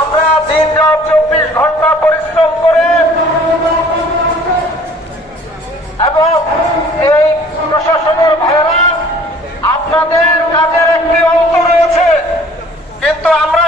আমরা দিন চব্বিশ ঘণ্টা পরিশ্রম করে এবং এই প্রশাসনের ভাইয়েরা আপনাদের কাজের একটি অন্ত রয়েছে। কিন্তু আমরা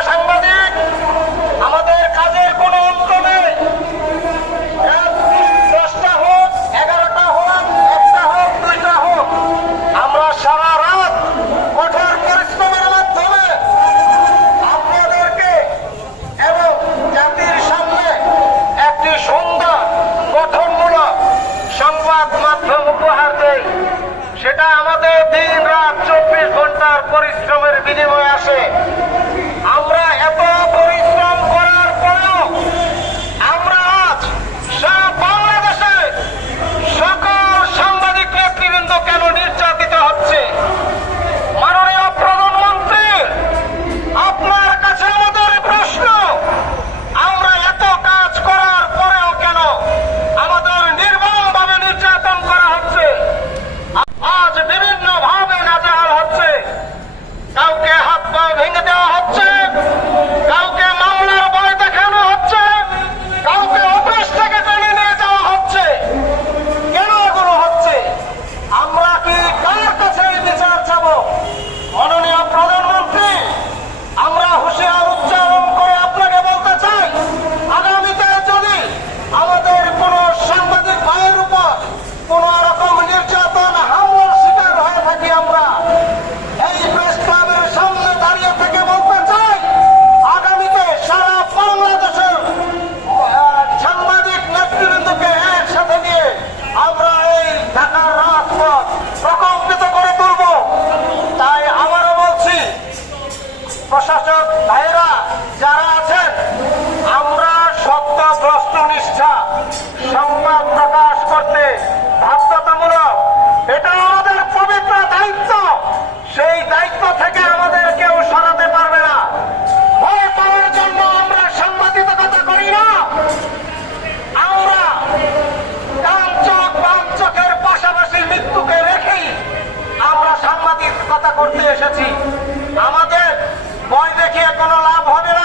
সেটা আমাদের দিন রাত চব্বিশ ঘণ্টার পরে করতে এসেছি। আমাদের ভয় দেখিয়ে কোনো লাভ হবে না।